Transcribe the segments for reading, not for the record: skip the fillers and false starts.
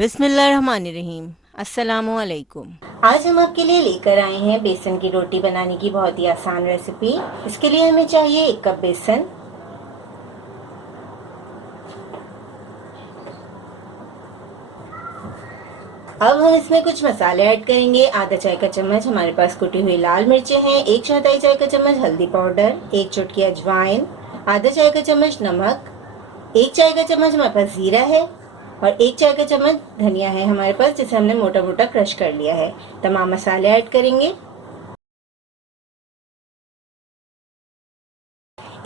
बिस्मिल्लाहिर्रहमानिर्रहीम। अस्सलामुअलैकुम। आज हम आपके लिए लेकर आए हैं बेसन की रोटी बनाने की बहुत ही आसान रेसिपी। इसके लिए हमें चाहिए 1 कप बेसन, अब हम इसमें कुछ मसाले ऐड करेंगे। आधा चाय का चम्मच हमारे पास कुटी हुई लाल मिर्चें हैं, 1/4 चाय का चम्मच हल्दी पाउडर, 1 चुटकी अजवाइन, आधा चाय का चम्मच नमक, 1 चाय का चम्मच हमारे पास जीरा है और 1 चाय का चम्मच धनिया है हमारे पास, जिसे हमने मोटा मोटा क्रश कर लिया है। तमाम मसाले ऐड करेंगे।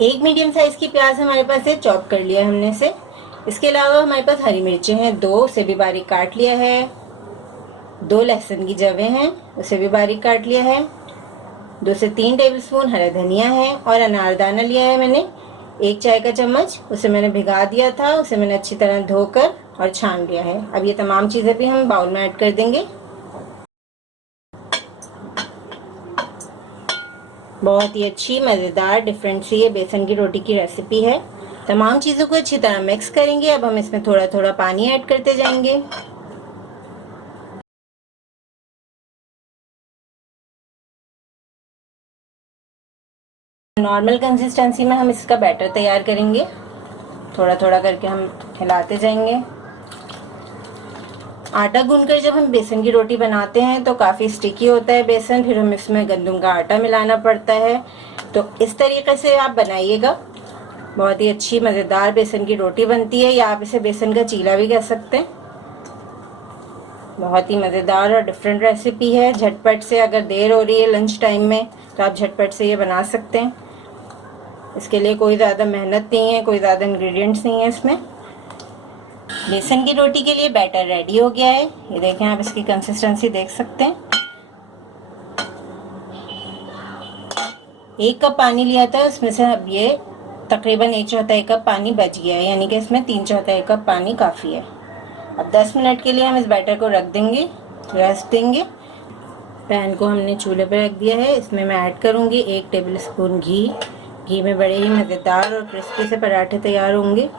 एक मीडियम साइज की प्याज हमारे पास है, चॉप कर लिया हमने इसे। इसके अलावा हमारे पास हरी मिर्चें हैं, 2 उसे भी बारीक काट लिया है। 2 लहसुन की जवें हैं, उसे भी बारीक काट लिया है। 2 से 3 टेबलस्पून हरा धनिया है और अनारदाना लिया है मैंने 1 चाय का चम्मच, उसे मैंने भिगा दिया था, उसे मैंने अच्छी तरह धोकर और छान लिया है। अब ये तमाम चीजें भी हम बाउल में ऐड कर देंगे। बहुत ही अच्छी मज़ेदार डिफरेंट सी ये बेसन की रोटी की रेसिपी है। तमाम चीज़ों को अच्छी तरह मिक्स करेंगे। अब हम इसमें थोड़ा थोड़ा पानी ऐड करते जाएंगे। नॉर्मल कंसिस्टेंसी में हम इसका बैटर तैयार करेंगे। थोड़ा थोड़ा करके हम हिलाते जाएंगे। आटा गूंथकर जब हम बेसन की रोटी बनाते हैं तो काफ़ी स्टिकी होता है बेसन, फिर हम इसमें गंदम का आटा मिलाना पड़ता है। तो इस तरीके से आप बनाइएगा, बहुत ही अच्छी मज़ेदार बेसन की रोटी बनती है, या आप इसे बेसन का चीला भी कह सकते हैं। बहुत ही मज़ेदार और डिफरेंट रेसिपी है। झटपट से, अगर देर हो रही है लंच टाइम में तो आप झटपट से ये बना सकते हैं। इसके लिए कोई ज़्यादा मेहनत नहीं है, कोई ज़्यादा इंग्रेडिएंट्स नहीं है इसमें। बेसन की रोटी के लिए बैटर रेडी हो गया है। ये देखें, आप इसकी कंसिस्टेंसी देख सकते हैं। 1 कप पानी लिया था, उसमें से अब ये तकरीबन 1/4 कप पानी बच गया है, यानी कि इसमें 3/4 कप पानी काफ़ी है। अब 10 मिनट के लिए हम इस बैटर को रख देंगे, रेस्ट देंगे। पैन को हमने चूल्हे पर रख दिया है। इसमें मैं ऐड करूँगी 1 टेबल स्पून घी। घी में बड़े ही मज़ेदार और क्रिस्पी से पराठे तैयार होंगे।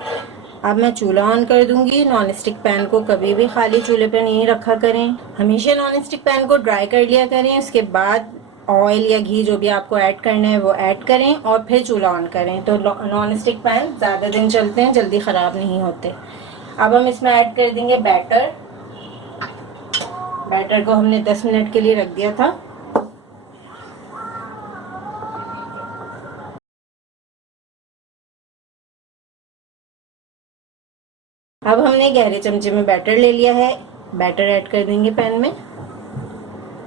अब मैं चूल्हा ऑन कर दूंगी। नॉन स्टिक पैन को कभी भी खाली चूल्हे पर नहीं रखा करें, हमेशा नॉन स्टिक पैन को ड्राई कर लिया करें। उसके बाद ऑयल या घी जो भी आपको ऐड करना है वो ऐड करें और फिर चूल्हा ऑन करें, तो नॉन स्टिक पैन ज़्यादा दिन चलते हैं, जल्दी ख़राब नहीं होते। अब हम इसमें ऐड कर देंगे बैटर। बैटर को हमने 10 मिनट के लिए रख दिया था। अब हमने गहरे चमचे में बैटर ले लिया है। बैटर ऐड कर देंगे पैन में।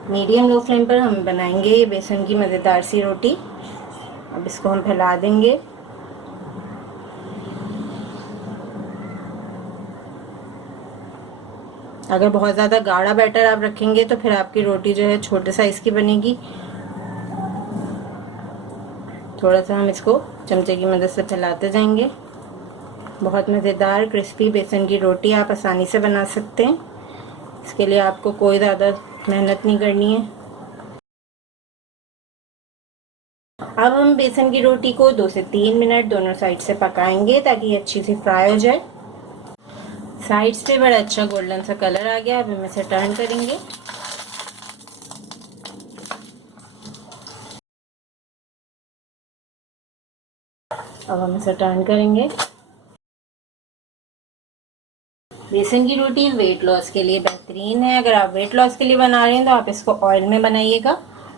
मीडियम लो फ्लेम पर हम बनाएंगे ये बेसन की मज़ेदार सी रोटी। अब इसको हम फैला देंगे। अगर बहुत ज़्यादा गाढ़ा बैटर आप रखेंगे तो फिर आपकी रोटी जो है छोटे साइज़ की बनेगी। थोड़ा सा हम इसको चमचे की मदद से फैलाते जाएंगे। बहुत मज़ेदार क्रिस्पी बेसन की रोटी आप आसानी से बना सकते हैं। इसके लिए आपको कोई ज़्यादा मेहनत नहीं करनी है। अब हम बेसन की रोटी को 2 से 3 मिनट दोनों साइड से पकाएंगे ताकि ये अच्छी सी फ्राई हो जाए। साइड्स पे बड़ा अच्छा गोल्डन सा कलर आ गया। अब हम इसे टर्न करेंगे। अब हम इसे टर्न करेंगे। बेसन की रोटी वेट लॉस के लिए बेहतरीन है। अगर आप वेट लॉस के लिए बना रहे हैं तो आप इसको ऑयल में बनाइएगा,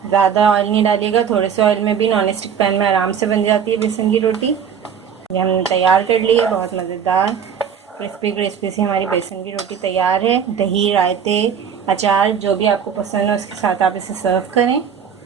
ज़्यादा ऑयल नहीं डालिएगा। थोड़े से ऑयल में भी नॉन स्टिक पैन में आराम से बन जाती है बेसन की रोटी। ये हमने तैयार कर ली है। बहुत मज़ेदार क्रिस्पी क्रिस्पी सी हमारी बेसन की रोटी तैयार है। दही, रायते, अचार जो भी आपको पसंद है उसके साथ आप इसे सर्व करें।